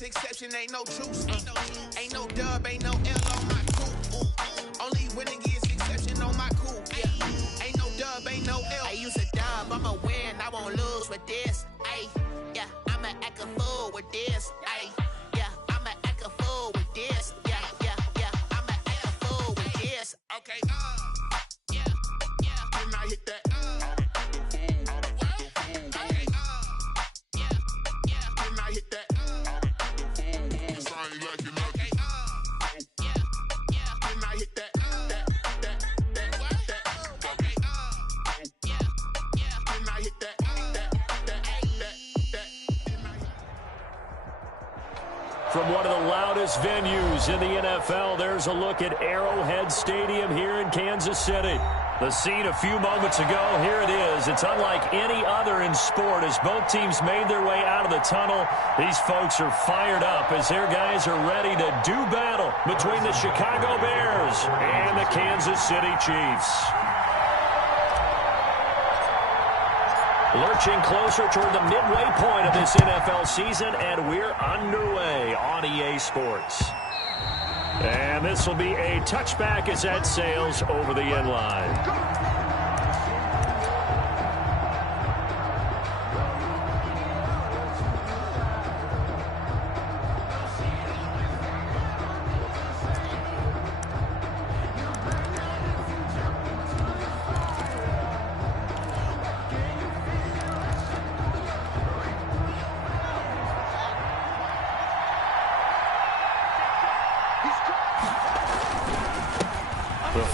biggest exception, ain't no truce. Ain't no dub, ain't no L on my coupe. Only winning is exception on my coupe. Yeah. Ain't no dub, ain't no L. I use a dub, I'ma win, I won't lose with this. Ay, yeah, I'ma act a fool with this. Ay, yeah, I'ma act a fool with this. Yeah, I'ma act a fool with this. Okay, yeah, can I hit that? From one of the loudest venues in the NFL, there's a look at Arrowhead Stadium here in Kansas City. The scene a few moments ago, here it is. It's unlike any other in sport. As both teams made their way out of the tunnel, these folks are fired up as their guys are ready to do battle between the Chicago Bears and the Kansas City Chiefs. Lurching closer toward the midway point of this NFL season, and we're underway on EA Sports. And this will be a touchback as that sails over the end line.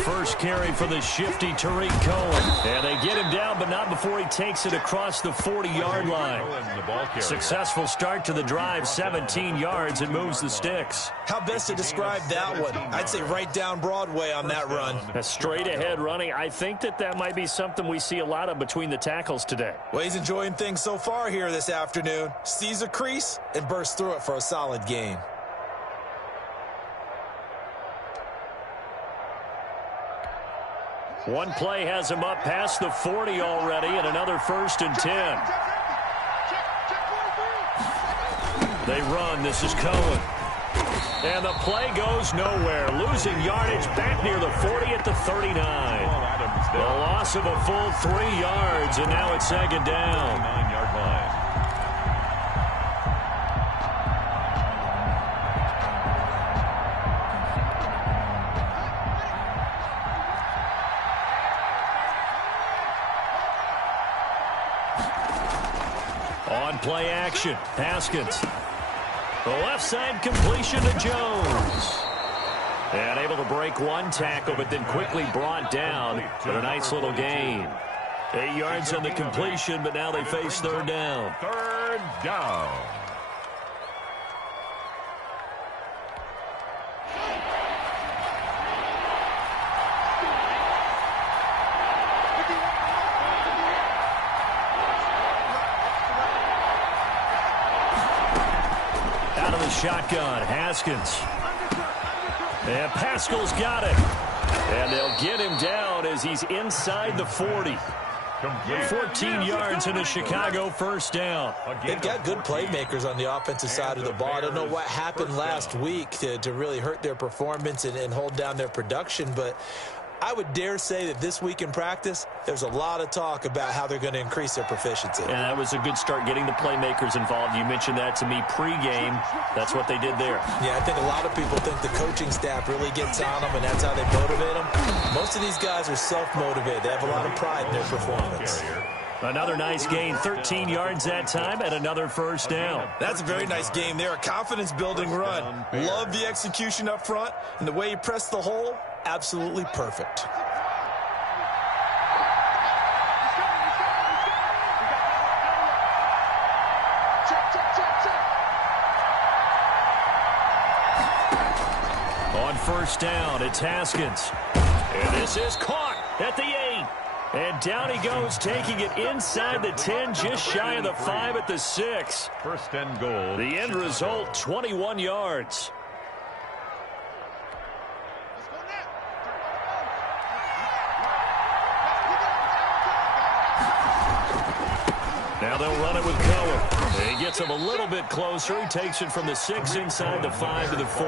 First carry for the shifty Tariq Cohen. And they get him down, but not before he takes it across the 40-yard line. Successful start to the drive, 17 yards, and moves the sticks. How best to describe that one? I'd say right down Broadway on that run. A straight-ahead running. I think that might be something we see a lot of between the tackles today. Well, he's enjoying things so far here this afternoon. Sees a crease and bursts through it for a solid gain. One play has him up past the 40 already, and another 1st and 10. They run. This is Cohen. And the play goes nowhere. Losing yardage back near the 40 at the 39. The loss of a full 3 yards, and now it's 2nd down. 9-yard line. Play action. Haskins. The left side completion to Jones. And able to break one tackle, but then quickly brought down. But a nice little gain. 8 yards on the completion, but now they face 3rd down. 3rd down. Shotgun, Haskins. And Pascal's got it. And they'll get him down as he's inside the 40. 14 yards and a Chicago 1st down. They've got good playmakers on the offensive side of the ball. I don't know what happened last week to really hurt their performance and hold down their production, but I would dare say that this week in practice, there's a lot of talk about how they're going to increase their proficiency. And that was a good start getting the playmakers involved. You mentioned that to me pregame. That's what they did there. Yeah, I think a lot of people think the coaching staff really gets on them, and that's how they motivate them. Most of these guys are self-motivated. They have a lot of pride in their performance. Another nice gain, 13 yards that time, and another 1st down. That's a very nice game there, a confidence-building run. Love the execution up front, and the way he pressed the hole, absolutely perfect. On 1st down, it's Haskins. And this is caught at the 8. And down he goes, taking it inside the 10, just shy of the 5 at the 6. 1st and goal. The end result, 21 yards. Now they'll run it with Cohen. He he gets him a little bit closer. He takes it from the 6 inside the 5 to the 4.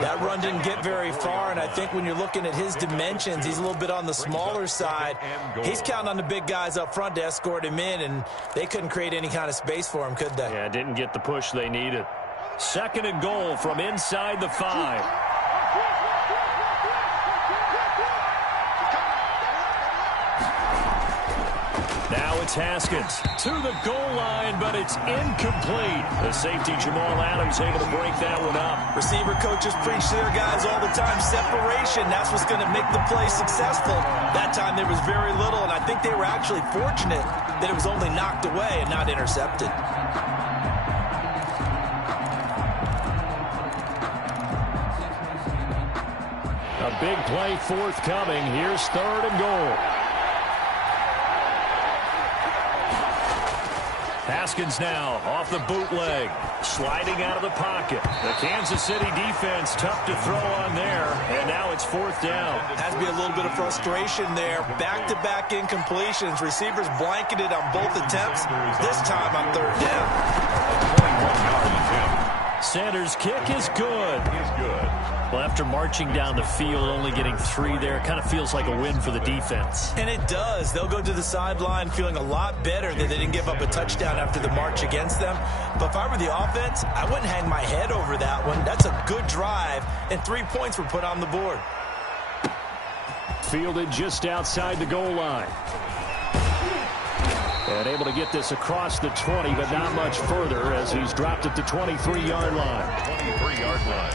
That run didn't get very far, and I think when you're looking at his dimensions, he's a little bit on the smaller side. He's counting on the big guys up front to escort him in, and they couldn't create any kind of space for him, could they? Yeah, didn't get the push they needed. 2nd and goal from inside the 5. Now it's Haskins to the goal line, but it's incomplete. The safety, Jamal Adams, able to break that one up. Receiver coaches preach to their guys all the time. Separation, that's what's going to make the play successful. That time there was very little, and I think they were actually fortunate that it was only knocked away and not intercepted. A big play forthcoming. Here's 3rd and goal. Haskins now off the bootleg, sliding out of the pocket. The Kansas City defense tough to throw on there, and now it's 4th down. Has to be a little bit of frustration there. Back-to-back incompletions. Receivers blanketed on both attempts. This time on 3rd down. 21-yard attempt. Sanders' kick is good. He's good. Well, after marching down the field, only getting 3 there, it kind of feels like a win for the defense. And it does. They'll go to the sideline feeling a lot better that they didn't give up a touchdown after the march against them. But if I were the offense, I wouldn't hang my head over that one. That's a good drive, and 3 points were put on the board. Fielded just outside the goal line. And able to get this across the 20, but not much further as he's dropped at the 23-yard line. 23-yard line.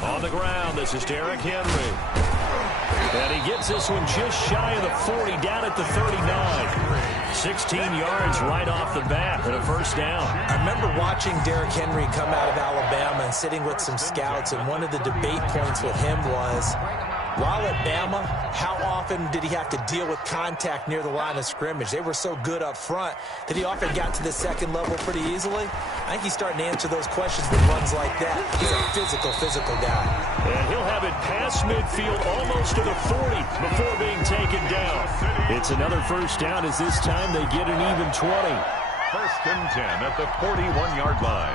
On the ground, this is Derrick Henry. And he gets this one just shy of the 40, down at the 39. 16 yards right off the bat and a 1st down. I remember watching Derrick Henry come out of Alabama and sitting with some scouts, and one of the debate points with him was, while at Bama, how often did he have to deal with contact near the line of scrimmage? They were so good up front that he often got to the 2nd level pretty easily. I think he's starting to answer those questions with runs like that. He's a physical guy. And he'll have it past midfield almost to the 40 before being taken down. It's another 1st down as this time they get an even 20. 1st and 10 at the 41-yard line.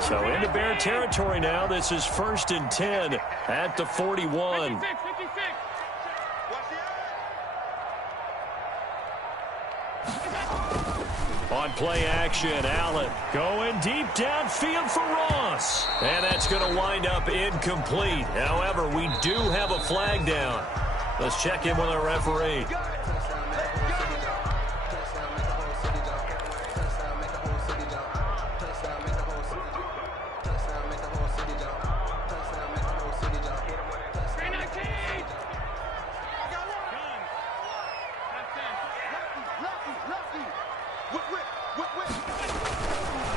So into Bear territory now. This is 1st and 10 at the 41. On play action, Allen going deep downfield for Ross. And that's going to wind up incomplete. However, we do have a flag down. Let's check in with our referee.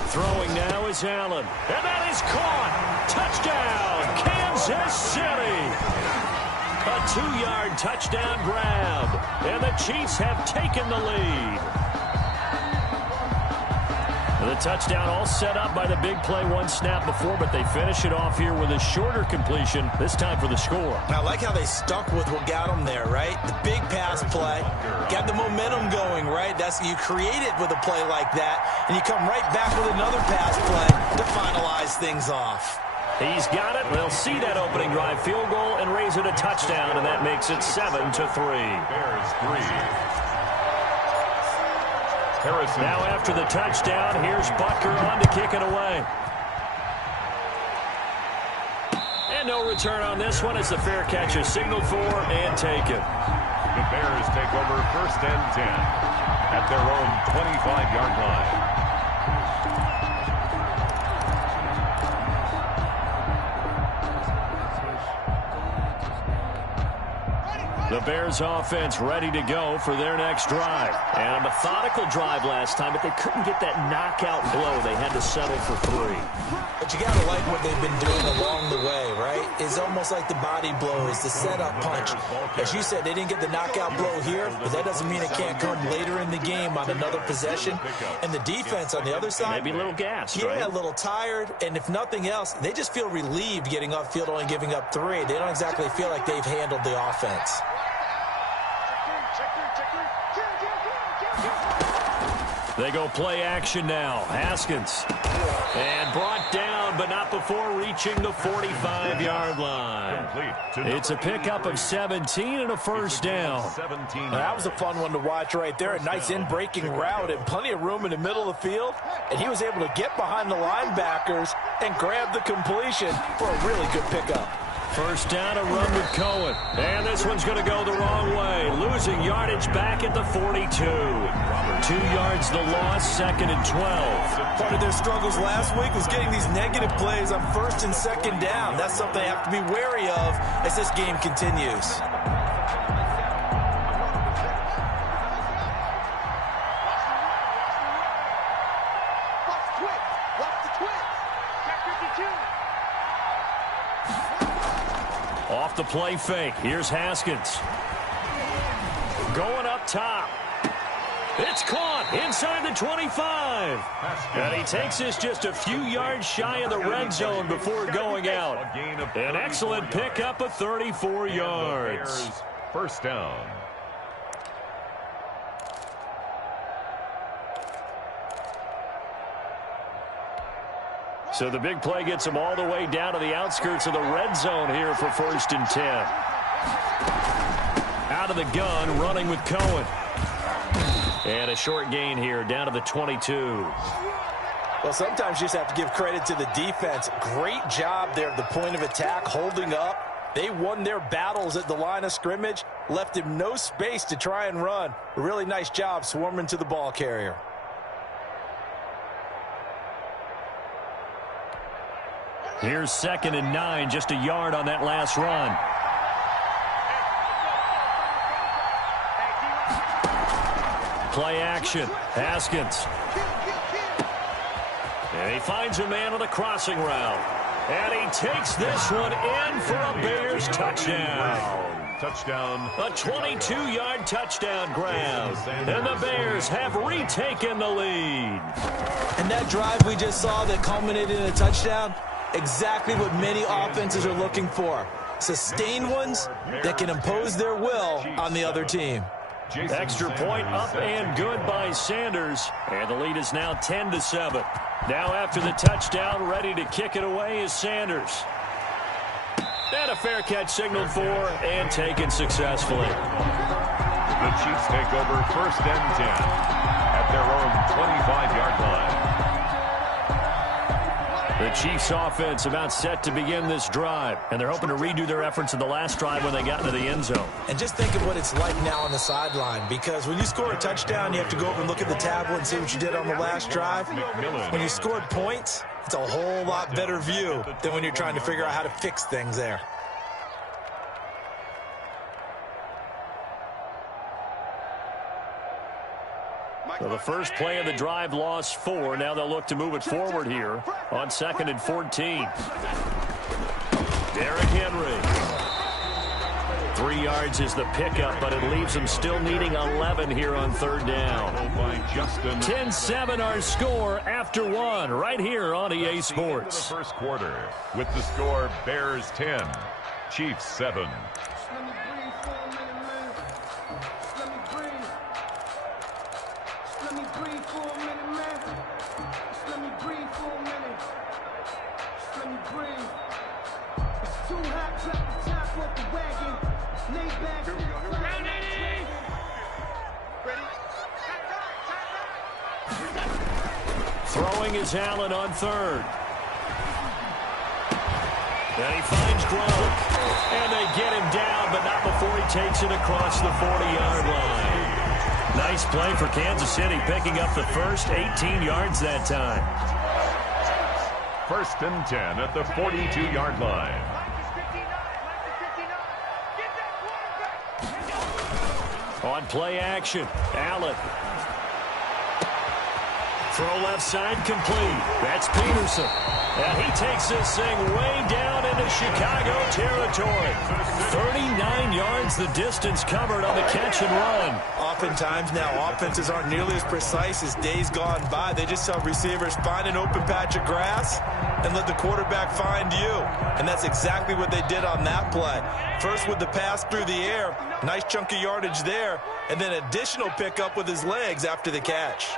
Throwing now is Allen. And that is caught. Touchdown, Kansas City. A 2-yard touchdown grab. And the Chiefs have taken the lead. The touchdown all set up by the big play, 1 snap before, but they finish it off here with a shorter completion, this time for the score. I like how they stuck with what got them there, right? The big pass play, got the momentum going, right? You create it with a play like that, and you come right back with another pass play to finalize things off. He's got it. They'll see that opening drive field goal and raise it a touchdown, and that makes it 7-3. Bears 3. Now after the touchdown, here's Butker on to kick it away. And no return on this one as the fair catch is signaled for and taken. The Bears take over 1st and 10 at their own 25-yard line. The Bears offense ready to go for their next drive. And a methodical drive last time, but they couldn't get that knockout blow. They had to settle for 3. But you got to like what they've been doing along the way, right? It's almost like the body blows, the setup punch. As you said, they didn't get the knockout blow here, but that doesn't mean it can't come later in the game on another possession. And the defense on the other side, maybe a little gassed, yeah, right? a little tired. And if nothing else, they just feel relieved getting off field, only giving up 3. They don't exactly feel like they've handled the offense. They go play action now. Haskins. And brought down, but not before reaching the 45-yard line. It's a pickup of 17 and a first down. That was a fun one to watch right there. A nice in-breaking route and plenty of room in the middle of the field. And he was able to get behind the linebackers and grab the completion for a really good pickup. First down, a run with Cohen. And this one's going to go the wrong way. Losing yardage back at the 42. 2 yards the loss, 2nd and 12. Part of their struggles last week was getting these negative plays on 1st and 2nd down. That's something they have to be wary of as this game continues. Off the play fake. Here's Haskins. Going up top. It's caught inside the 25. And he takes this just a few yards shy of the red zone before going out. An excellent pickup of 34 yards. First down. So the big play gets him all the way down to the outskirts of the red zone here for 1st and 10. Out of the gun, running with Cohen. And a short gain here, down to the 22. Well, sometimes you just have to give credit to the defense. Great job there at the point of attack, holding up. They won their battles at the line of scrimmage, left him no space to try and run. A really nice job swarming to the ball carrier. Here's 2nd and 9, just a yard on that last run. Play action. Haskins. And he finds a man on the crossing route. And he takes this one in for a Bears touchdown. Touchdown. A 22-yard touchdown grab. And the Bears have retaken the lead. And that drive we just saw that culminated in a touchdown, exactly what many offenses are looking for. Sustained ones that can impose their will on the other team. Extra point up and good by Sanders. And the lead is now 10-7. Now after the touchdown, ready to kick it away is Sanders. And a fair catch signaled for and taken successfully. The Chiefs take over 1st and 10 at their own 25-yard line. The Chiefs offense about set to begin this drive, and they're hoping to redo their efforts in the last drive when they got into the end zone. And just think of what it's like now on the sideline, because when you score a touchdown, you have to go over and look at the tablet and see what you did on the last drive. When you scored points, it's a whole lot better view than when you're trying to figure out how to fix things there. So the first play of the drive lost 4. Now they'll look to move it forward here on 2nd and 14. Derrick Henry. 3 yards is the pickup, but it leaves them still needing 11 here on 3rd down. 10-7 our score after 1 right here on EA Sports. The first quarter with the score Bears 10, Chiefs 7. Throwing is Allen on 3rd. And he finds Gronk. And they get him down, but not before he takes it across the 40-yard line. Nice play for Kansas City, picking up the first 18 yards that time. 1st and 10 at the 42-yard line. On play action, Allen. Throw left side complete. That's Peterson. And he takes this thing way down into Chicago territory. 39 yards the distance covered on the catch and run. Oftentimes now, offenses aren't nearly as precise as days gone by. They just tell receivers, find an open patch of grass and let the quarterback find you. And that's exactly what they did on that play. First with the pass through the air, nice chunk of yardage there, and then additional pickup with his legs after the catch.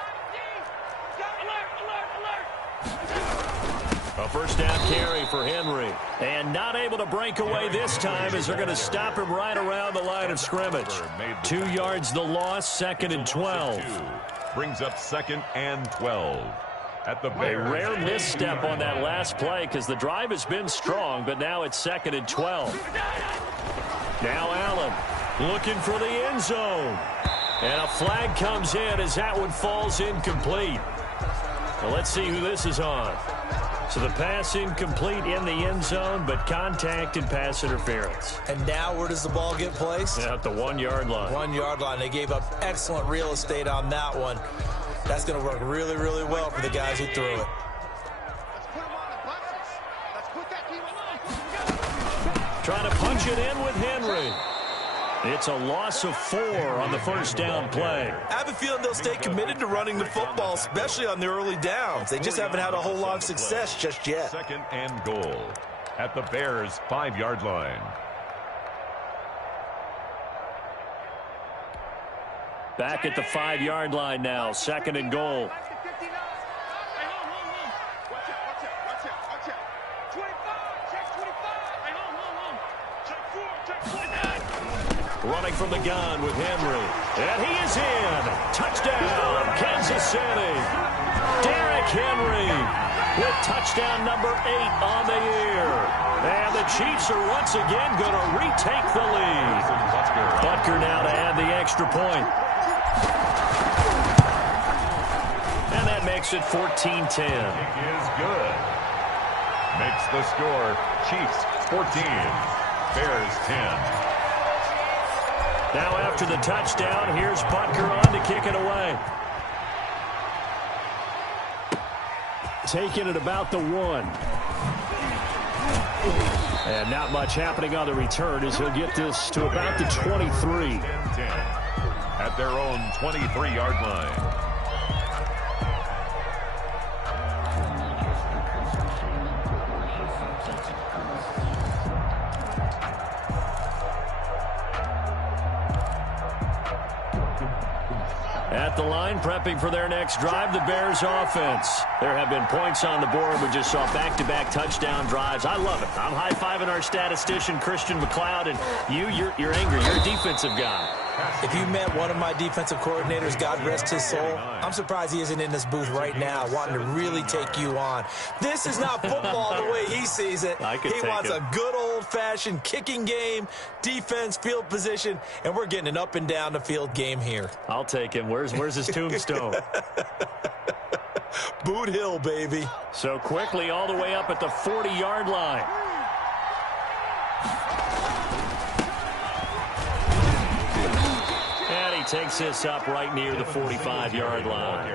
A first down carry for Henry. And not able to break away this time as they're going to stop him right around the line of scrimmage. 2 yards the loss, 2nd and 12. Brings up 2nd and 12. At the A rare misstep on that last play because the drive has been strong, but now it's 2nd and 12. Now Allen looking for the end zone. And a flag comes in as that one falls incomplete. Well, let's see who this is on. So the pass incomplete in the end zone, but contact and pass interference. And now where does the ball get placed? At the 1 yard line. 1 yard line. They gave up excellent real estate on that one. That's going to work really, really well for the guys who threw it. Trying to punch it in with Henry. It's a loss of 4 on the first down play. I have a feeling they'll stay committed to running the football, especially on the early downs. They just haven't had a whole lot of success just yet. 2nd and goal at the Bears' 5 yard line. Back at the 5 yard line now, 2nd and goal. Running from the gun with Henry. And he is in. Touchdown, Kansas City. Derrick Henry with touchdown number 8 on the year. And the Chiefs are once again going to retake the lead. Butker now to add the extra point. And that makes it 14-10. Is good. Makes the score Chiefs 14, Bears 10. Now after the touchdown, here's Butker on to kick it away. Taking it about the 1. And not much happening on the return as he'll get this to about the 23. At their own 23 yard line. At the line, prepping for their next drive, the Bears offense. There have been points on the board. We just saw back-to-back touchdown drives. I love it. I'm high-fiving our statistician, Christian McLeod, and you're angry. You're a defensive guy. If you met one of my defensive coordinators, God rest his soul, I'm surprised he isn't in this booth right now wanting to really take you on. This is not football the way he sees it. He wants a good old-fashioned kicking game, defense, field position, and we're getting an up-and-down-the-field game here. I'll take him. Where's his tombstone? Boot Hill, baby. So quickly all the way up at the 40-yard line. And he takes this up right near the 45-yard line.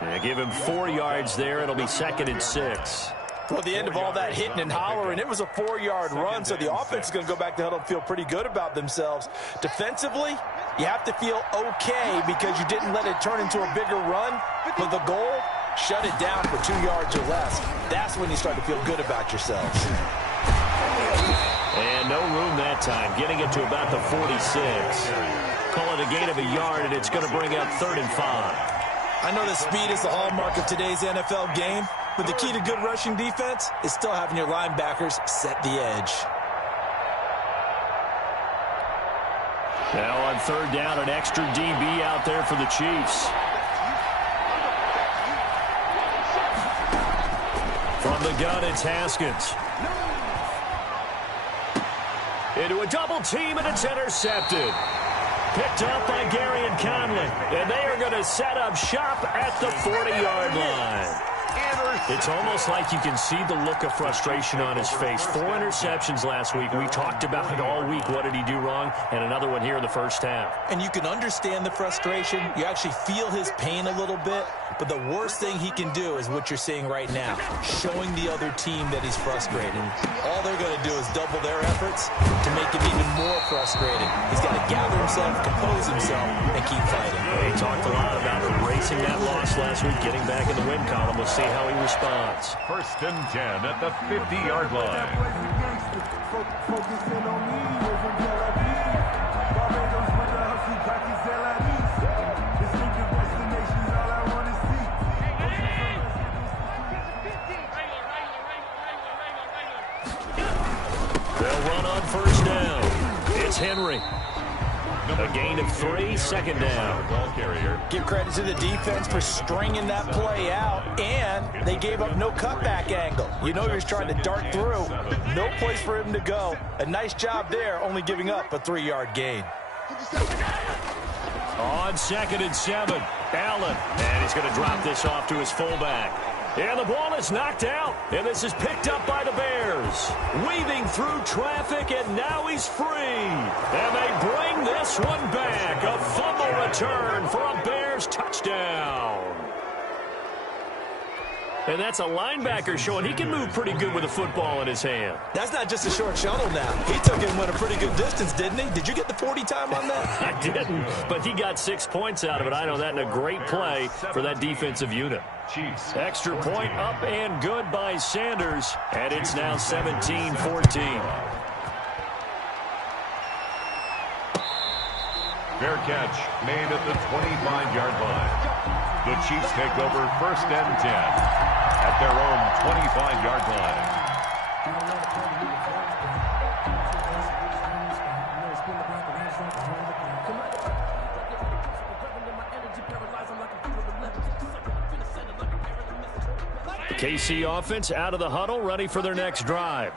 And give him 4 yards there. It'll be 2nd and 6. Well, the end of all that hitting and hollering, it was a 4-yard run, so the offense is going to go back to huddle and feel pretty good about themselves. Defensively, you have to feel okay because you didn't let it turn into a bigger run. But the goal, shut it down for 2 yards or less. That's when you start to feel good about yourselves. And no room that time, getting it to about the 46. Call it a gain of a yard, and it's going to bring up 3rd and 5. I know that speed is the hallmark of today's NFL game, but the key to good rushing defense is still having your linebackers set the edge. Now on 3rd down, an extra DB out there for the Chiefs. From the gun, it's Haskins. Into a double team, and it's intercepted. Picked up by Gary and Conley. And they are going to set up shop at the 40-yard line. It's almost like you can see the look of frustration on his face. 4 interceptions last week. We talked about it all week. What did he do wrong? And another one here in the first half. And you can understand the frustration. You actually feel his pain a little bit. But the worst thing he can do is what you're seeing right now, showing the other team that he's frustrated. All they're going to do is double their efforts to make him even more frustrated. He's got to gather himself, compose himself, and keep fighting. He talked a lot about erasing that loss last week, getting back in the win column. We'll see how he responds. 1st and 10 at the 50-yard line. They'll run on 1st down. It's Henry. A gain of 3, 2nd down. Ball carrier. Give credit to the defense for stringing that play out, and they gave up no cutback angle. You know he was trying to dart through. No place for him to go. A nice job there, only giving up a 3-yard gain. On 2nd and 7, Allen. And he's going to drop this off to his fullback. And the ball is knocked out, and this is picked up by the Bears. Weaving through traffic, and now he's free. And they bring this one back. A fumble return for a Bears touchdown. And that's a linebacker showing he can move pretty good with a football in his hand. That's not just a short shuttle now. He took it and went a pretty good distance, didn't he? Did you get the 40 time on that? I didn't, but he got 6 points out of it. I know that, and a great play for that defensive unit. Chiefs. Extra point up and good by Sanders, and it's now 17-14. Fair catch made at the 25-yard line. The Chiefs take over 1st and 10 at their own 25-yard line. The KC offense out of the huddle, ready for their next drive.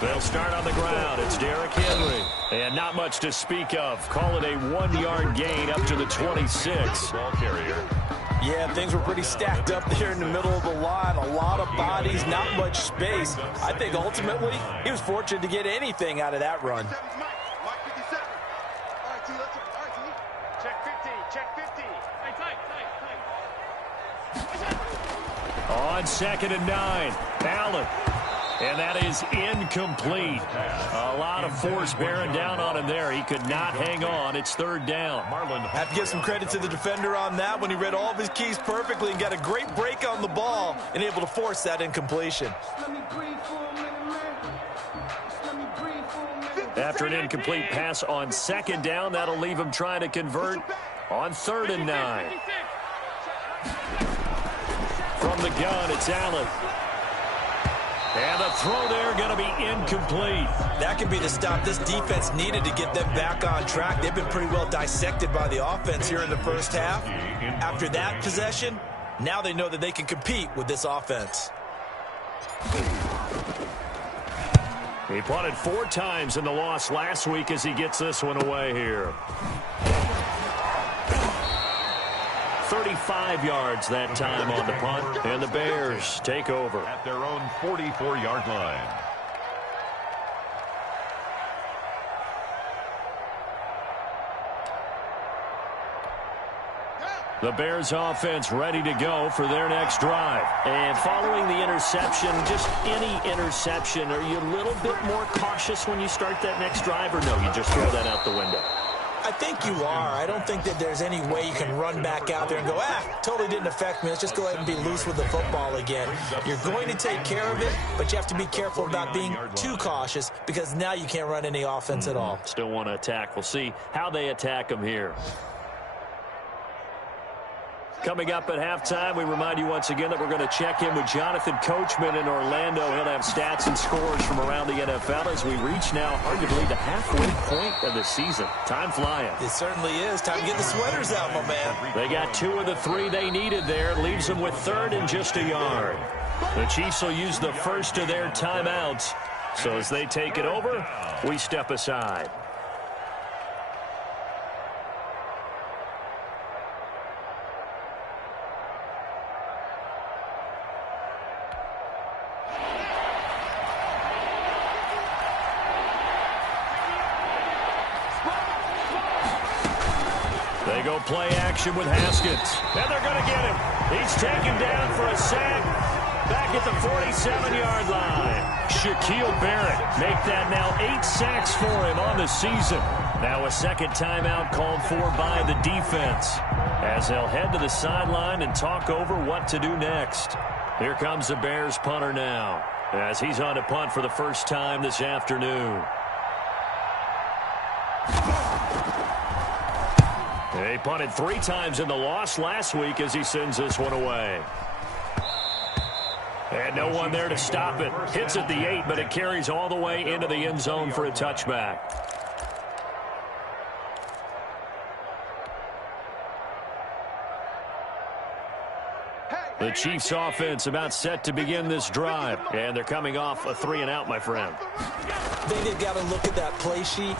They'll start on the ground. It's Derrick Henry. And not much to speak of. Call it a 1-yard gain up to the 26. Ball carrier. Yeah, things were pretty stacked up there in the middle of the line. A lot of bodies, not much space. I think ultimately he was fortunate to get anything out of that run. On 2nd and 9, Allen. And that is incomplete. A lot of force bearing down on him there. He could not hang on. It's 3rd down. Marlon. Have to give some credit to the defender on that when he read all of his keys perfectly and got a great break on the ball and able to force that incompletion. After an incomplete pass on 2nd down, that'll leave him trying to convert on 3rd and 9. From the gun, it's Allen. And the throw there going to be incomplete. That could be the stop this defense needed to get them back on track. They've been pretty well dissected by the offense here in the first half. After that possession, now they know that they can compete with this offense. He punted 4 times in the loss last week as he gets this one away here. 35 yards that time on the punt, and the Bears take over At their own 44-yard line. The Bears offense ready to go for their next drive. And following the interception, just any interception, are you a little bit more cautious when you start that next drive, or no, you just throw that out the window? I think you are. I don't think that there's any way you can run back out there and go, totally didn't affect me. Let's just go ahead and be loose with the football again. You're going to take care of it, but you have to be careful about being too cautious because now you can't run any offense at all. Still want to attack. We'll see how they attack them here. Coming up at halftime, we remind you once again that we're going to check in with Jonathan Coachman in Orlando. He'll have stats and scores from around the NFL as we reach now arguably the halfway point of the season. Time flying. It certainly is. Time to get the sweaters out, my man. They got 2 of the 3 they needed there. Leaves them with 3rd and just a yard. The Chiefs will use the first of their timeouts. So as they take it over, we step aside. They go play action with Haskins. And they're going to get him. He's taken down for a sack back at the 47-yard line. Shaquille Barrett make that now 8 sacks for him on the season. Now a second timeout called for by the defense as they'll head to the sideline and talk over what to do next. Here comes the Bears punter now as he's on to punt for the first time this afternoon. They punted 3 times in the loss last week as he sends this one away. And no one there to stop it. Hits at the 8, but it carries all the way into the end zone for a touchback. The Chiefs offense about set to begin this drive. And they're coming off a 3-and-out, my friend. They've got to look at that play sheet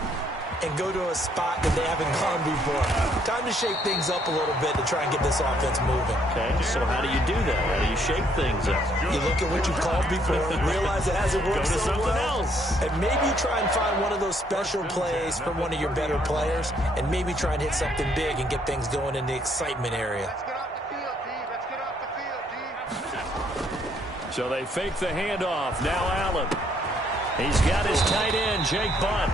and go to a spot that they haven't gone before. Time to shake things up a little bit to try and get this offense moving. Okay, so how do you do that? How do you shake things up? You look at what you've called before, realize it hasn't worked Go to so something well, else. and maybe you try and find one of those special plays from one of your better players, and maybe try and hit something big and get things going in the excitement area. So they fake the handoff. Now Allen. He's got his tight end, Jake Butt.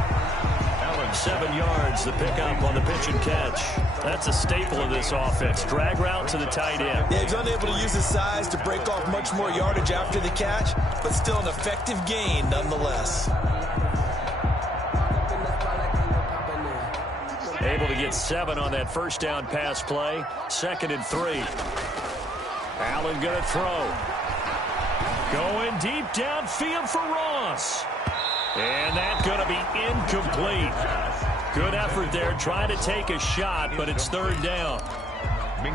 Allen, 7 yards, the pickup on the pitch and catch. That's a staple of this offense. Drag route to the tight end. Yeah, he's unable to use his size to break off much more yardage after the catch, but still an effective gain nonetheless. Able to get 7 on that first down pass play. 2nd and 3. Allen going to throw. Going deep downfield for Ross. And that's going to be incomplete. Good effort there, trying to take a shot, but it's 3rd down.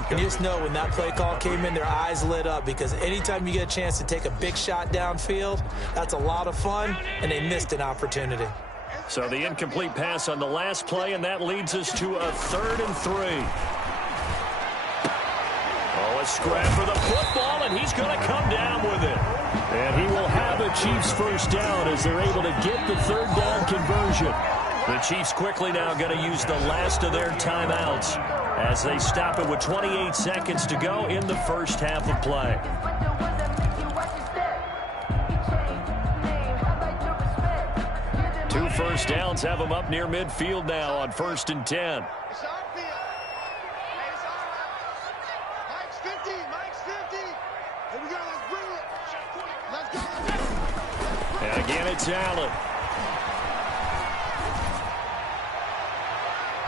You just know when that play call came in, their eyes lit up, because anytime you get a chance to take a big shot downfield, that's a lot of fun, and they missed an opportunity. So the incomplete pass on the last play, and that leads us to a 3rd and 3. Oh, a scrap for the football, and he's going to come down with it. And he will have a Chiefs first down as they're able to get the 3rd down conversion. The Chiefs quickly now going to use the last of their timeouts as they stop it with 28 seconds to go in the first half of play. 2 first downs have them up near midfield now on 1st and 10. And again, it's Allen.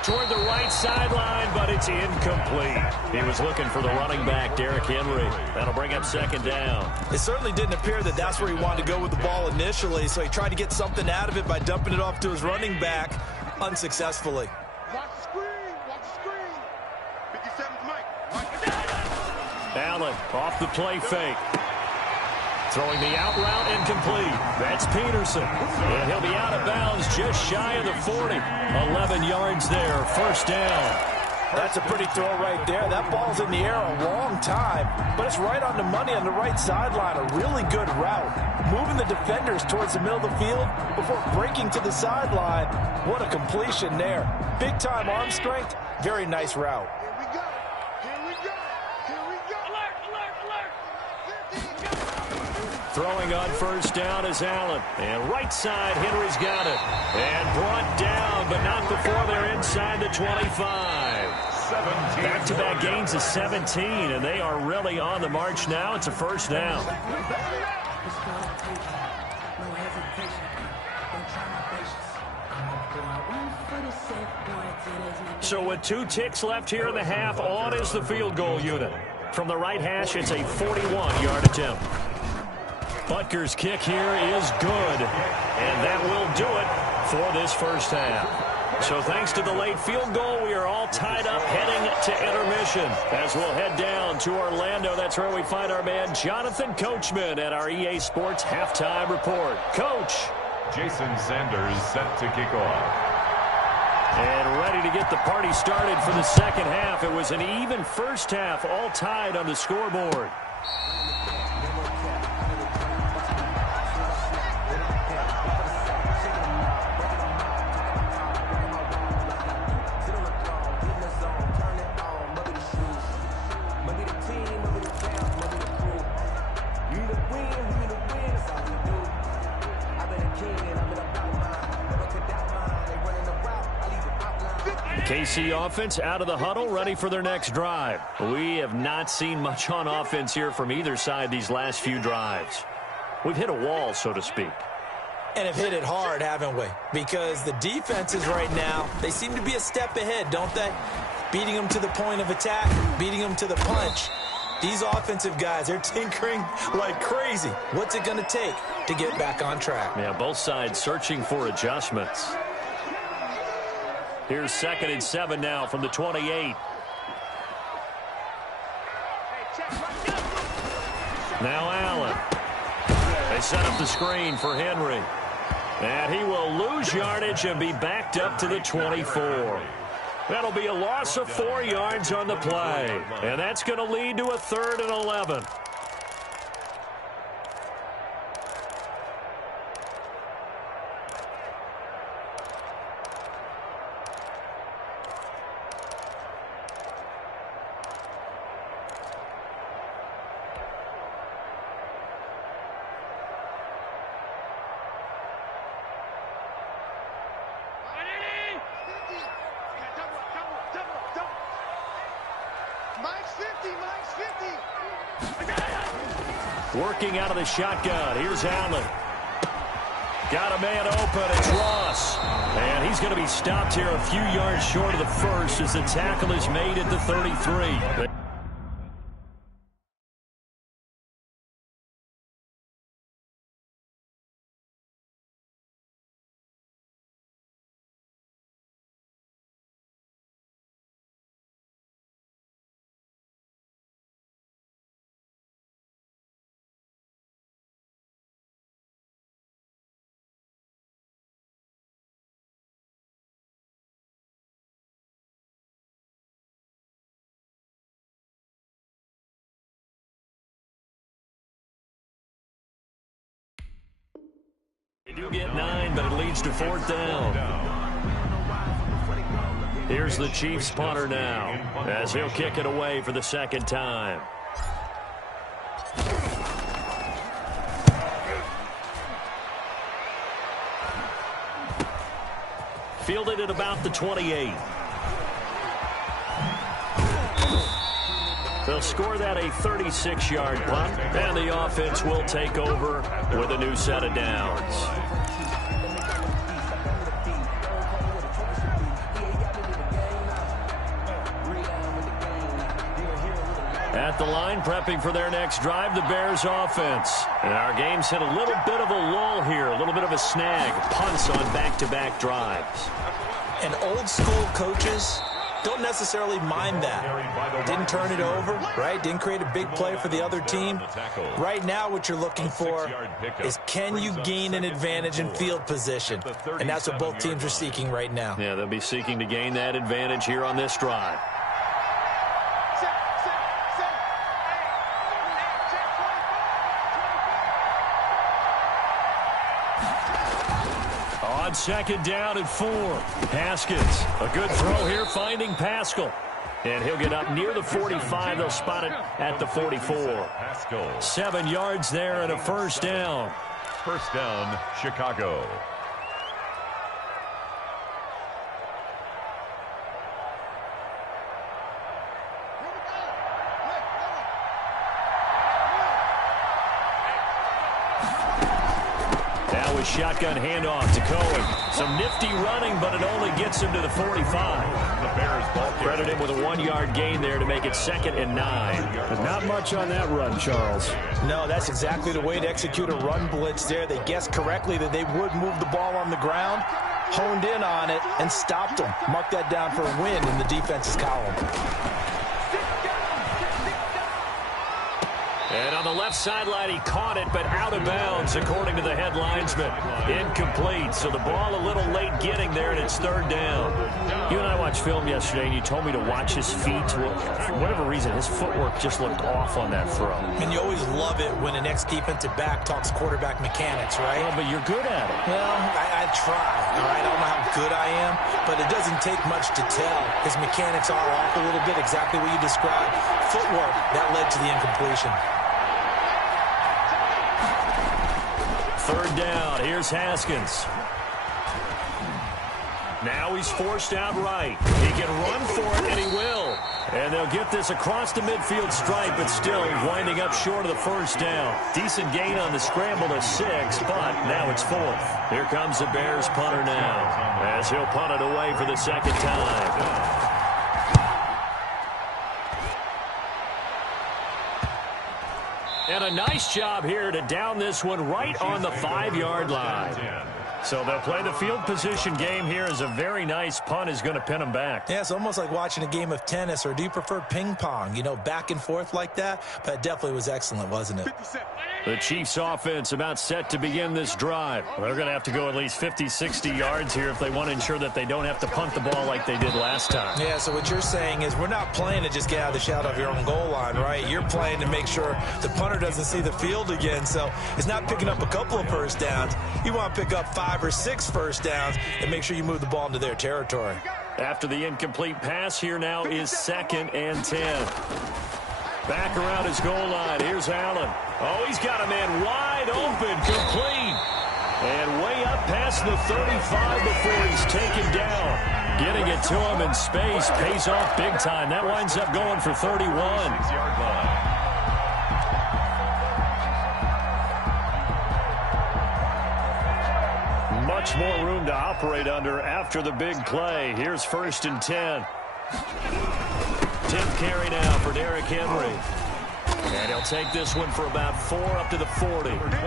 Toward the right sideline, but it's incomplete. He was looking for the running back, Derrick Henry. That'll bring up 2nd down. It certainly didn't appear that that's where he wanted to go with the ball initially, so he tried to get something out of it by dumping it off to his running back unsuccessfully. Watch the screen. Watch the screen. 57's Mike. Allen off the play fake. Throwing the out route incomplete. That's Peterson. And he'll be out of bounds just shy of the 40. 11 yards there. 1st down. That's a pretty throw right there. That ball's in the air a long time, but it's right on the money on the right sideline. A really good route. Moving the defenders towards the middle of the field before breaking to the sideline. What a completion there. Big time arm strength. Very nice route. Here we go. Here we go. Here we go. Alert, alert, alert. 50. Throwing on 1st down is Allen. And right side, Henry's got it. And brought down, but not before they're inside the 25. Back-to-back gains of 17, and they are really on the march now. It's a 1st down. So with 2 ticks left here in the half, on is the field goal unit. From the right hash, it's a 41-yard attempt. Butker's kick here is good, and that will do it for this first half. So thanks to the late field goal, we are all tied up heading to intermission. As we'll head down to Orlando, that's where we find our man Jonathan Coachman at our EA Sports Halftime Report. Coach. Jason Sanders set to kick off. And ready to get the party started for the second half. It was an even first half, all tied on the scoreboard. KC offense out of the huddle, ready for their next drive. We have not seen much on offense here from either side these last few drives. We've hit a wall, so to speak. And have hit it hard, haven't we? Because the defenses right now, they seem to be a step ahead, don't they? Beating them to the point of attack, beating them to the punch. These offensive guys, they're tinkering like crazy. What's it going to take to get back on track? Yeah, both sides searching for adjustments. Here's 2nd and 7 now from the 28. Now Allen. They set up the screen for Henry. And he will lose yardage and be backed up to the 24. That'll be a loss of 4 yards on the play. And that's going to lead to a 3rd and 11. Working out of the shotgun. Here's Allen. Got a man open. It's Ross. And he's going to be stopped here a few yards short of the first as the tackle is made at the 33. They do get 9, but it leads to 4th down. Here's the Chiefs punter now as he'll kick it away for the 2nd time. Fielded at about the 28. They'll score that a 36-yard punt, and the offense will take over with a new set of downs. At the line, prepping for their next drive, the Bears offense. And our game's hit a little bit of a lull here, a little bit of a snag. Punts on back-to-back drives. And old-school coaches don't necessarily mind that. Didn't turn it over, right? Didn't create a big play for the other team. Right now what you're looking for is, can you gain an advantage in field position? And that's what both teams are seeking right now. Yeah, they'll be seeking to gain that advantage here on this drive. On 2nd down and 4. Haskins, a good throw here, finding Pascal. And he'll get up near the 45. They'll spot it at the 44. 7 yards there and a 1st down. 1st down, Chicago. Shotgun handoff to Cohen. Some nifty running, but it only gets him to the 45. The Bears ball credit him with a 1-yard gain there to make it 2nd and 9. But not much on that run, Charles. No, that's exactly the way to execute a run blitz there. They guessed correctly that they would move the ball on the ground, honed in on it, and stopped them. Mark that down for a win in the defense's column. And on the left sideline, he caught it, but out of bounds, according to the head linesman. Incomplete, so the ball a little late getting there, and it's 3rd down. You and I watched film yesterday, and you told me to watch his feet. For whatever reason, his footwork just looked off on that throw. And you always love it when an ex-defensive back talks quarterback mechanics, right? Well, but you're good at it. Well, I try, all right? I don't know how good I am, but it doesn't take much to tell. His mechanics are off a little bit, exactly what you described. Footwork, that led to the incompletion. 3rd down. Here's Haskins. Now he's forced out right. He can run for it, and he will. And they'll get this across the midfield stripe, but still winding up short of the first down. Decent gain on the scramble to 6, but now it's 4th. Here comes the Bears punter now, as he'll punt it away for the second time. And a nice job here to down this one right on the 5-yard line. So they'll play the field position game here as a very nice punt is going to pin them back. Yeah, it's almost like watching a game of tennis, or do you prefer ping pong? You know, back and forth like that? But it definitely was excellent, wasn't it? The Chiefs offense about set to begin this drive. They're going to have to go at least 50, 60 yards here if they want to ensure that they don't have to punt the ball like they did last time. Yeah, so what you're saying is we're not playing to just get out of the shadow of your own goal line, right? You're playing to make sure the punter doesn't see the field again. So it's not picking up a couple of first downs. You want to pick up 5 or 6 first downs and make sure you move the ball into their territory. After the incomplete pass, here now is 2nd and 10. Back around his goal line. Here's Allen. Oh, he's got a man wide open, complete. And way up past the 35 before he's taken down. Getting it to him in space pays off big time. That winds up going for 31. 6-yard line. Much more room to operate under after the big play. Here's 1st and 10. 10th carry now for Derrick Henry. And he'll take this one for about 4 up to the 40. 22,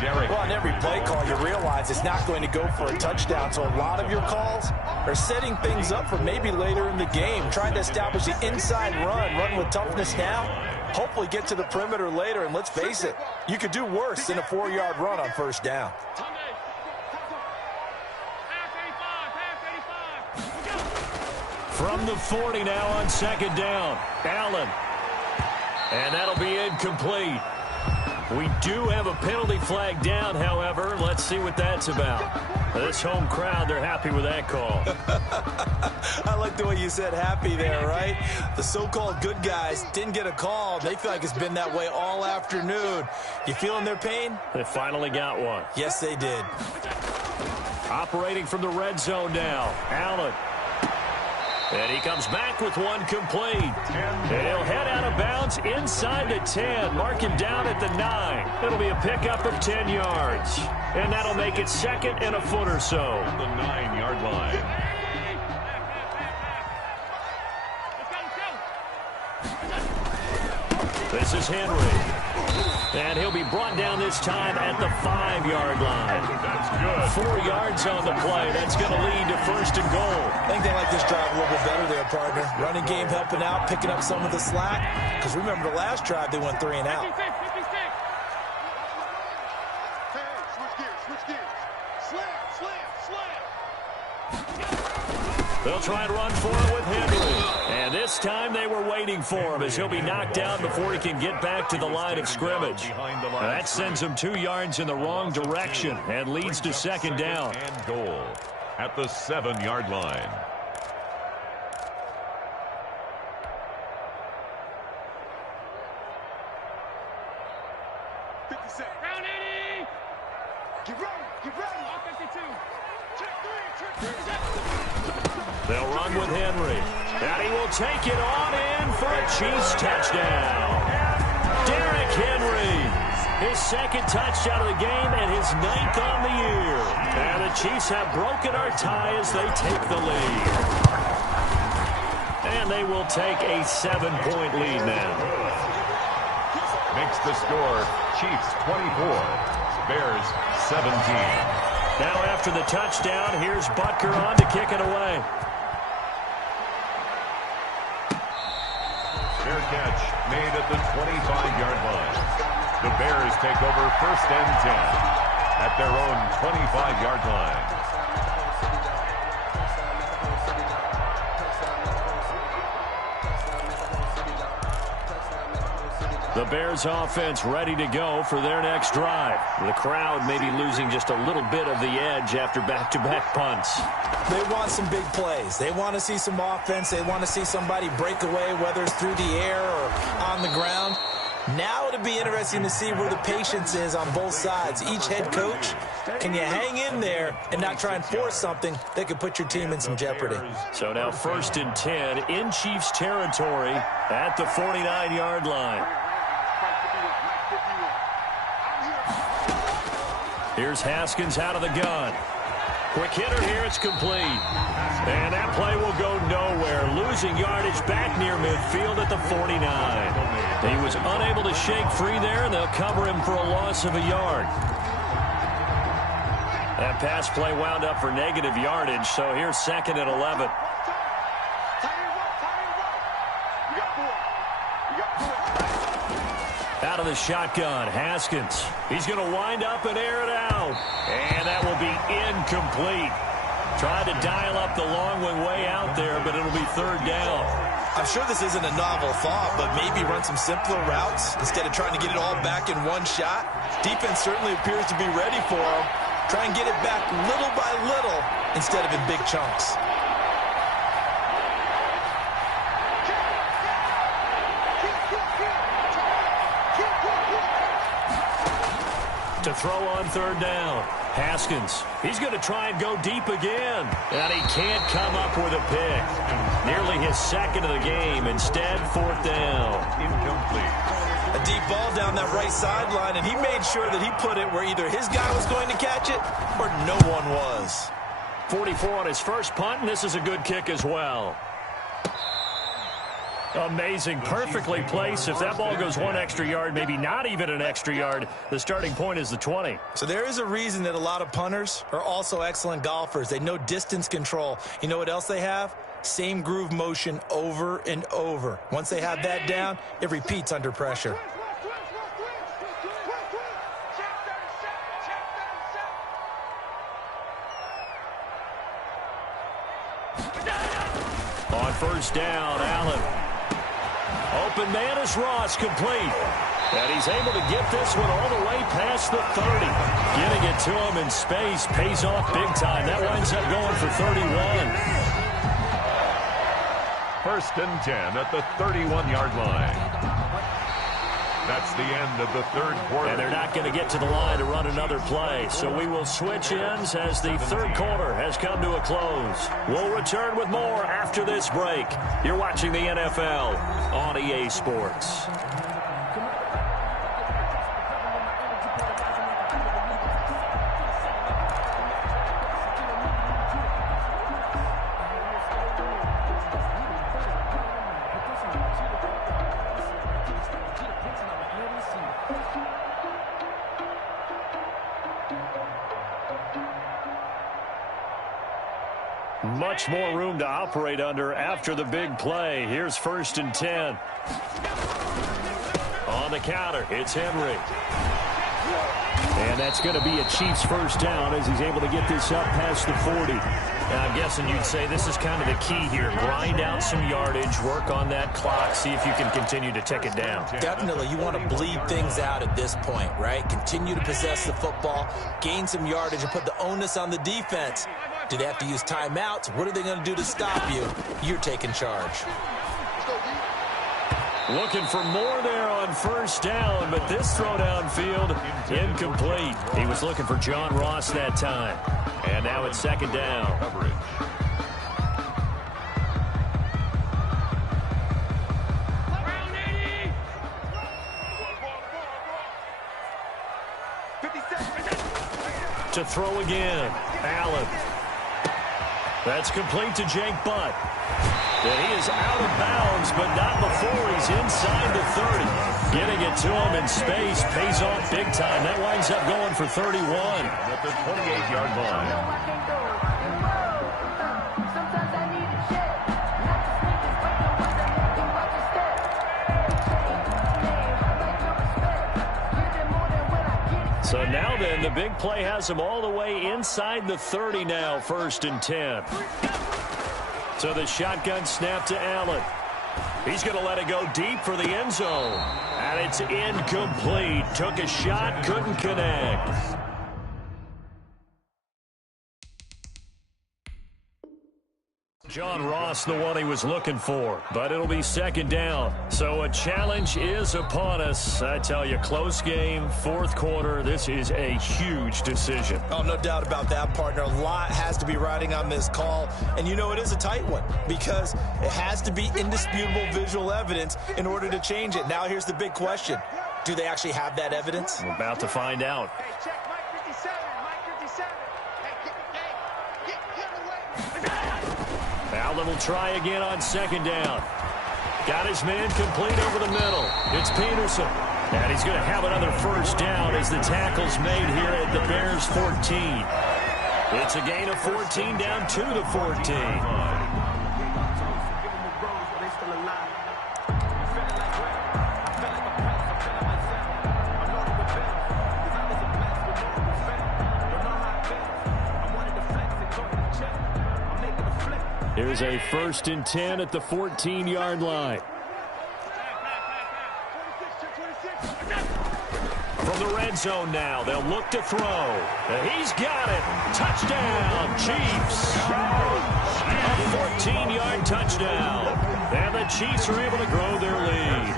Derrick. Well, on every play call, you realize it's not going to go for a touchdown. So a lot of your calls are setting things up for maybe later in the game, trying to establish the inside run with toughness now. Hopefully get to the perimeter later. And let's face it, you could do worse than a 4-yard run on first down. From the 40 now on 2nd down. Allen. And that'll be incomplete. We do have a penalty flag down, however. Let's see what that's about. This home crowd, they're happy with that call. I like the way you said happy there, right? The so-called good guys didn't get a call. They feel like it's been that way all afternoon. You feeling their pain? They finally got one. Yes, they did. Operating from the red zone now. Allen. And he comes back with one complete. And he'll head out of bounds inside the 10. Mark him down at the 9. It'll be a pickup of 10 yards. And that'll make it 2nd and a foot or so. The 9-yard line. This is Henry. And he'll be brought down this time at the 5-yard line. That's good. 4 yards on the play. That's going to lead to 1st and goal. I think they like this drive a little bit better there, partner. Running game helping out, picking up some of the slack. Because remember the last drive, they went 3 and out. Hey, switch gears. Slam. They'll try and run for it with Henry. And this time they were waiting for him as he'll be knocked down before he can get back to the line of scrimmage. That sends him 2 yards in the wrong direction and leads to 2nd down. And goal at the 7-yard line. Round 80. Get ready. Offensive 2. Check 3. They'll run with Henry. And he will take it on in for a Chiefs touchdown. Derrick Henry. His 2nd touchdown of the game and his 9th on the year. And the Chiefs have broken our tie as they take the lead. And they will take a 7-point lead now. Makes the score Chiefs 24, Bears 17. Now after the touchdown, here's Butker on to kick it away. Fair catch made at the 25-yard line. The Bears take over 1st and 10 at their own 25-yard line. The Bears offense ready to go for their next drive. The crowd may be losing just a little bit of the edge after back-to-back punts. They want some big plays. They want to see some offense. They want to see somebody break away, whether it's through the air or on the ground. Now it'll be interesting to see where the patience is on both sides. Each head coach, can you hang in there and not try and force something that could put your team in some jeopardy? So now 1st and 10 in Chiefs territory at the 49-yard line. Here's Haskins out of the gun. Quick hitter here, it's complete. And that play will go nowhere. Losing yardage back near midfield at the 49. He was unable to shake free there, and they'll cover him for a loss of a yard. That pass play wound up for negative yardage, so here's 2nd and 11. Out of the shotgun, Haskins. He's going to wind up and air it out. And that will be incomplete. Tried to dial up the long one way out there, but it'll be 3rd down. I'm sure this isn't a novel thought, but maybe run some simpler routes instead of trying to get it all back in one shot. Defense certainly appears to be ready for him. Try and get it back little by little instead of in big chunks. To throw on 3rd down. Haskins, he's going to try and go deep again. And he can't come up with a pick. Nearly his 2nd of the game. Instead, 4th down. Incomplete. A deep ball down that right sideline, and he made sure that he put it where either his guy was going to catch it or no one was. 44 on his first punt, and this is a good kick as well. Amazing, perfectly placed. If that ball goes 1 extra yard, maybe not even an extra yard, the starting point is the 20. So there is a reason that a lot of punters are also excellent golfers. They know distance control. You know what else they have? Same groove motion over and over. Once they have that down, it repeats under pressure. On 1st down, Allen. Open man is Ross, complete. And he's able to get this one all the way past the 30. Getting it to him in space pays off big time. That winds up going for 31. 1st and 10 at the 31-yard line. That's the end of the 3rd quarter. And they're not going to get to the line to run another play. So we will switch ends as the 3rd quarter has come to a close. We'll return with more after this break. You're watching the NFL on EA Sports. Much more room to operate under after the big play. Here's 1st and 10. On the counter, it's Henry. And that's going to be a Chiefs 1st down as he's able to get this up past the 40. And I'm guessing you'd say this is kind of the key here. Grind out some yardage, work on that clock, see if you can continue to take it down. Definitely, you want to bleed things out at this point, right? Continue to possess the football, gain some yardage, and put the onus on the defense. Do they have to use timeouts? What are they going to do to stop you? You're taking charge. Looking for more there on 1st down, but this throw downfield, incomplete. He was looking for John Ross that time. And now it's 2nd down. Coverage. To throw again, Allen. That's complete to Jake Butt. And he is out of bounds, but not before he's inside the 30. Getting it to him in space pays off big time. That winds up going for 31. At the 28-yard line. So now then, the big play has him all the way inside the 30 now, 1st and 10. So the shotgun snap to Allen. He's going to let it go deep for the end zone. And it's incomplete. Took a shot, couldn't connect. John Ross, the one he was looking for, but it'll be second down. So a challenge is upon us. I tell you, close game, fourth quarter. This is a huge decision. Oh, no doubt about that, partner. A lot has to be riding on this call. And you know it is a tight one because it has to be indisputable visual evidence in order to change it. Now here's the big question. Do they actually have that evidence? We're about to find out. Hey, check Mike 57. Mike 57. Hey, get away. Allen will try again on second down. Got his man complete over the middle. It's Peterson. And he's going to have another first down as the tackle's made here at the Bears 14. It's a gain of 14 down to the 14. Here's a 1st and 10 at the 14-yard line. From the red zone now, they'll look to throw. He's got it. Touchdown, Chiefs. A 14-yard touchdown. And the Chiefs are able to grow their lead.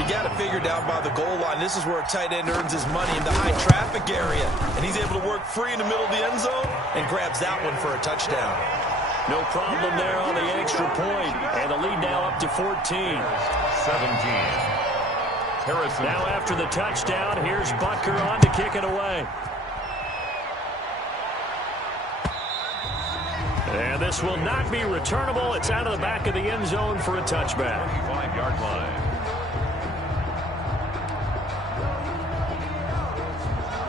You got to figure down by the goal line. This is where a tight end earns his money in the high traffic area. And he's able to work free in the middle of the end zone and grabs that one for a touchdown. No problem there on the extra point. And the lead now up to 14. 17. Harrison. Now after the touchdown, here's Butker on to kick it away. And this will not be returnable. It's out of the back of the end zone for a touchback. 25-yard line.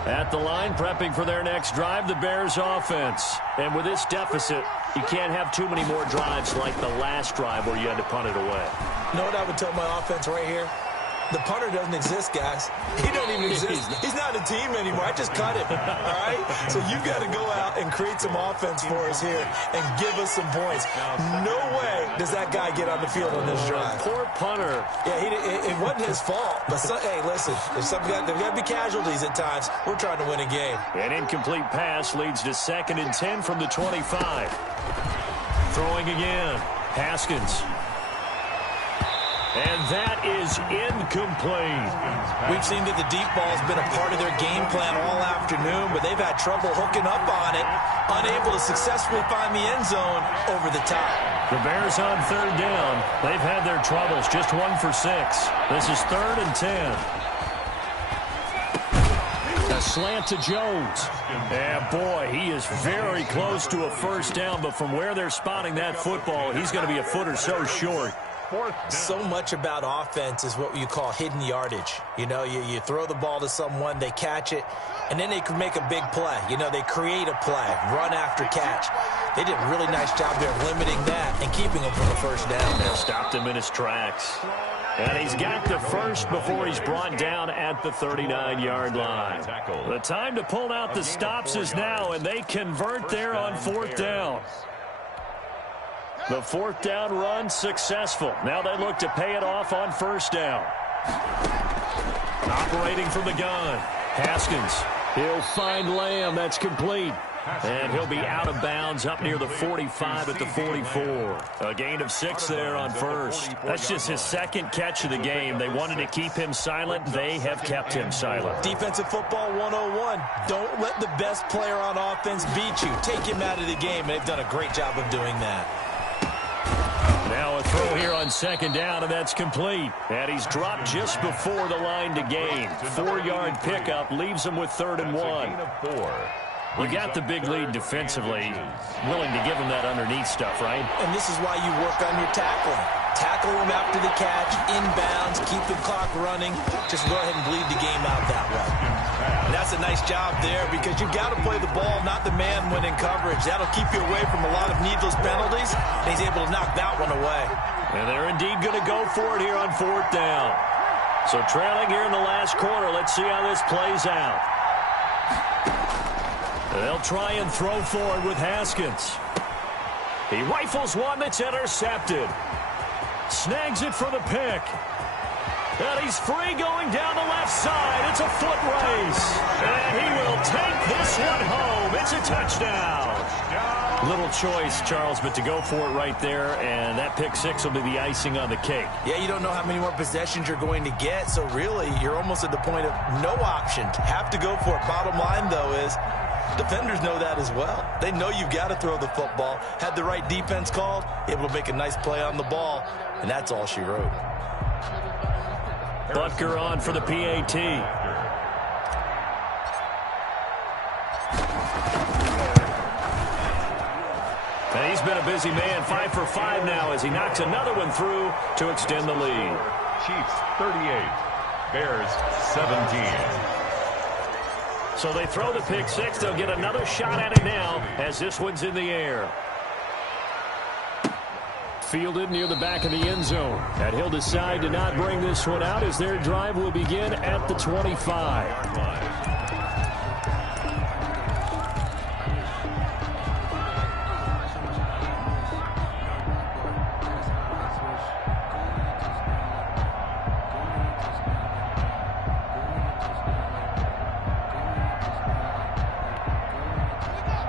At the line, prepping for their next drive, the Bears offense. And with this deficit, you can't have too many more drives like the last drive where you had to punt it away. You know what I would tell my offense right here? The punter doesn't exist, guys. He don't even exist. He's not a team anymore. I just cut him, all right? So you've got to go out and create some offense for us here and give us some points. No way does that guy get on the field on this drive. Poor punter. Yeah, it wasn't his fault. But, hey, listen, there's got to be casualties at times. We're trying to win a game. An incomplete pass leads to 2nd and 10 from the 25. Throwing again. Haskins. And that is incomplete. We've seen that the deep ball has been a part of their game plan all afternoon, but they've had trouble hooking up on it, unable to successfully find the end zone over the top. The Bears on 3rd down. They've had their troubles, just 1 for 6. This is 3rd and 10. A slant to Jones. And boy, he is very close to a first down, but from where they're spotting that football, he's going to be a foot or so short. So much about offense is what you call hidden yardage. You know, you throw the ball to someone, they catch it, and then they can make a big play. You know, they create a play, run after catch. They did a really nice job there of limiting that and keeping him from the first down. They stopped him in his tracks. And he's got the first before he's brought down at the 39-yard line. The time to pull out the stops is now, and they convert there on 4th down. The 4th down run successful. Now they look to pay it off on 1st down. Operating from the gun. Haskins. He'll find Lamb. That's complete. And he'll be out of bounds up near the 45 at the 44. A gain of 6 there on 1st. That's just his 2nd catch of the game. They wanted to keep him silent. They have kept him silent. Defensive football 101. Don't let the best player on offense beat you. Take him out of the game, and they've done a great job of doing that. Now a throw here on 2nd down, and that's complete. And he's dropped just before the line to gain. 4-yard pickup leaves him with 3rd and 1. You got the big lead defensively. Willing to give him that underneath stuff, right? And this is why you work on your tackling. Tackle him after the catch, inbounds, keep the clock running. Just go ahead and bleed the game out that way. And that's a nice job there because you've got to play the ball, not the man when in coverage. That'll keep you away from a lot of needless penalties. And he's able to knock that one away. And they're indeed going to go for it here on 4th down. So trailing here in the last quarter. Let's see how this plays out. They'll try and throw forward with Haskins. He rifles one that's intercepted. Snags it for the pick. And he's free going down the left side. It's a foot race. And he will take this one home. It's a touchdown. Little choice, Charles, but to go for it right there, and that pick six will be the icing on the cake. Yeah, you don't know how many more possessions you're going to get, so really you're almost at the point of no option. Have to go for it. Bottom line, though, is defenders know that as well. They know you've got to throw the football. Had the right defense called, able to make a nice play on the ball, and that's all she wrote. Butker on for the PAT. And he's been a busy man, 5 for 5 now as he knocks another one through to extend the lead. Chiefs 38, Bears 17. So they throw the pick six. They'll get another shot at it now as this one's in the air. Fielded near the back of the end zone. And he'll decide to not bring this one out as their drive will begin at the 25.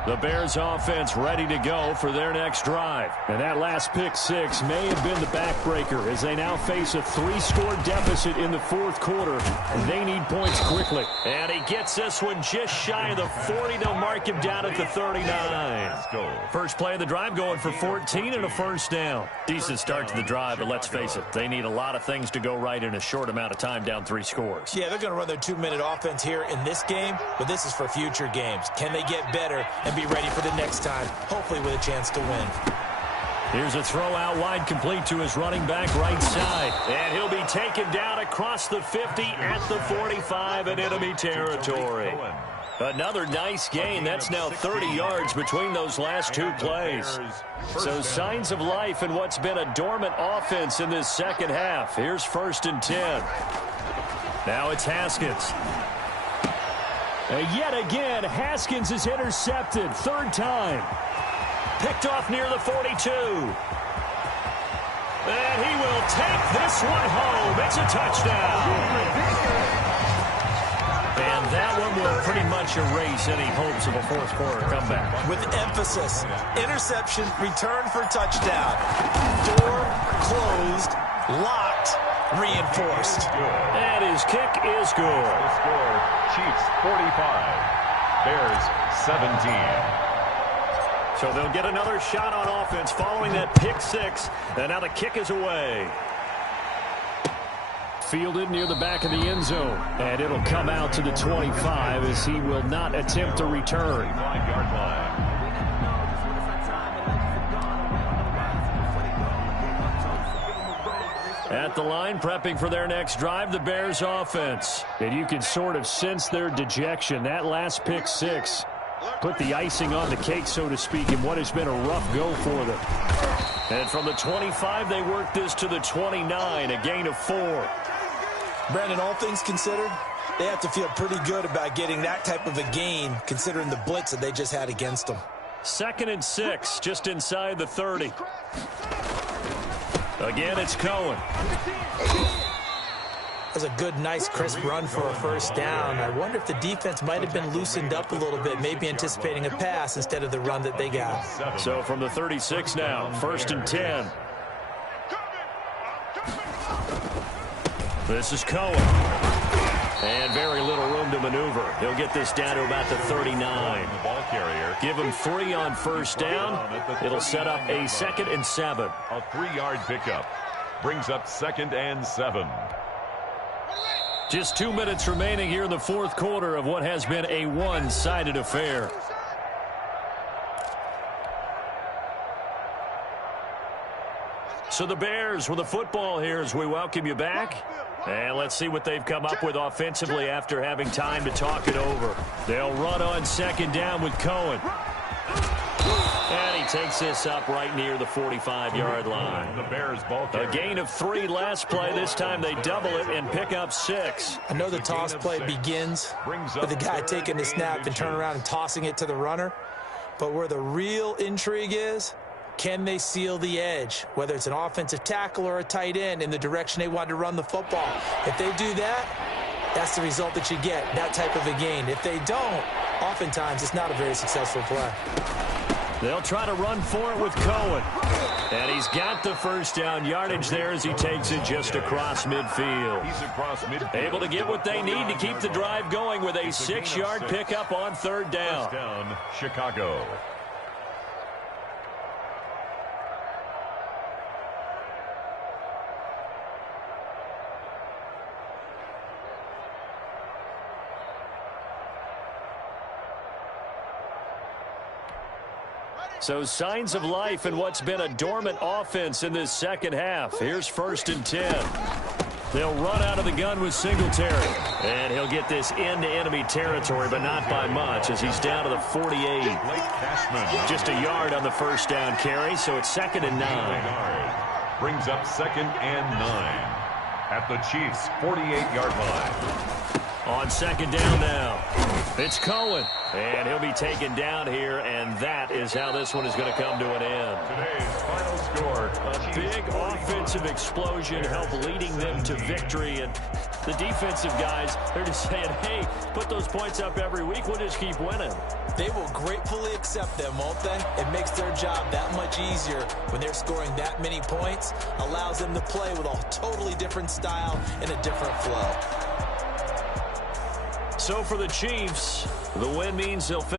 The Bears offense ready to go for their next drive. And that last pick six may have been the backbreaker as they now face a 3-score deficit in the fourth quarter. And they need points quickly. And he gets this one just shy of the 40. They'll mark him down at the 39. First play of the drive going for 14 and a first down. Decent start to the drive, but let's face it, they need a lot of things to go right in a short amount of time down 3 scores. Yeah, they're going to run their 2-minute offense here in this game, but this is for future games. Can they get better and be ready for the next time, hopefully with a chance to win? Here's a throw out wide, complete to his running back right side. And he'll be taken down across the 50 at the 45 in enemy territory. Another nice gain. That's now 30 yards between those last 2 plays. So signs of life in what's been a dormant offense in this second half. Here's 1st and 10. Now it's Haskins. Yet again, Haskins is intercepted. 3rd time. Picked off near the 42. And he will take this one home. It's a touchdown. And that one will pretty much erase any hopes of a fourth quarter comeback. With emphasis, interception, return for touchdown. Door closed, locked, reinforced. And his kick is good. The score, Chiefs 45, Bears 17. So they'll get another shot on offense following that pick six. And now the kick is away. Fielded near the back of the end zone. And it'll come out to the 25 as he will not attempt to return. 5-yard line. At the line, prepping for their next drive, the Bears offense. And you can sort of sense their dejection. That last pick six put the icing on the cake, so to speak, in what has been a rough go for them. And from the 25, they work this to the 29, a gain of 4. Brandon, all things considered, they have to feel pretty good about getting that type of a gain, considering the blitz that they just had against them. 2nd and 6, just inside the 30. Again, it's Cohen. That's a good, nice, crisp run for a first down. I wonder if the defense might have been loosened up a little bit, maybe anticipating a pass instead of the run that they got. So from the 36 now, 1st and 10. This is Cohen. And very little room to maneuver. He'll get this down to about the 39. The ball carrier. Give him 3 on first down. It'll set up a 2nd and 7. A 3-yard pickup. Brings up 2nd and 7. Just 2 minutes remaining here in the fourth quarter of what has been a one-sided affair. So the Bears with the football here as we welcome you back. And let's see what they've come up with offensively after having time to talk it over. They'll run on 2nd down with Cohen. And he takes this up right near the 45-yard line. The Bears ball carrier. A gain of 3 last play. This time they double it and pick up 6. I know the toss play begins with the guy taking the snap and turning around and tossing it to the runner. But where the real intrigue is, can they seal the edge, whether it's an offensive tackle or a tight end, in the direction they want to run the football? If they do that, that's the result that you get, that type of a gain. If they don't, oftentimes it's not a very successful play. They'll try to run for it with Cohen. And he's got the first down yardage there as he takes it just across midfield. He's across midfield. Able to get what they need to keep the drive going with a 6-yard pickup on third down. First down, Chicago. So signs of life in what's been a dormant offense in this second half. Here's 1st and 10. They'll run out of the gun with Singletary. And he'll get this into enemy territory, but not by much as he's down to the 48. Just a yard on the first down carry, so it's 2nd and 9. Brings up 2nd and 9 at the Chiefs' 48-yard line. On 2nd down now, it's Cohen. And he'll be taken down here, and that is how this one is going to come to an end. Today's final score. A big offensive explosion helped leading them to victory. And the defensive guys, they're just saying, hey, put those points up every week. We'll just keep winning. They will gratefully accept them, won't they? It makes their job that much easier when they're scoring that many points. Allows them to play with a totally different style and a different flow. So for the Chiefs, the win means they'll finish